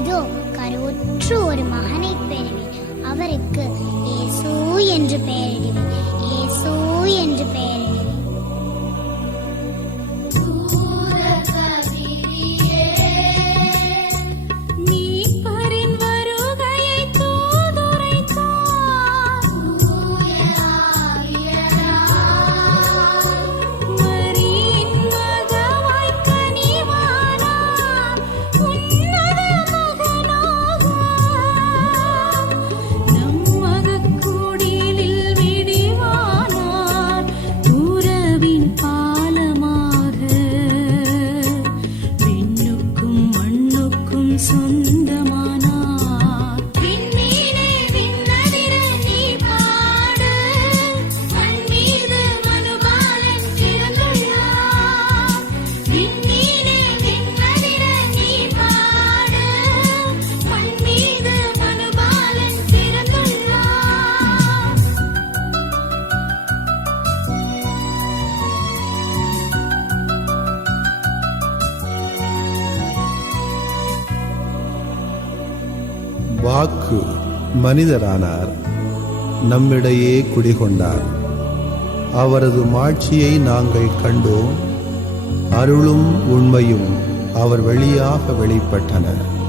இதோ கருவுற்று ஒரு மகனை பெறுவேன். அவருக்கு இயேசு என்று பெயரிடுவேன். இயேசு என்று பெயர் சொந்தமானார் வாக்கு மனிதரானார். நம்மிடையே குடிகொண்டார். அவரது மாட்சியை நாங்கள் கண்டோம். அருளும் உண்மையும் அவர் வழியாக வெளிப்பட்டனர்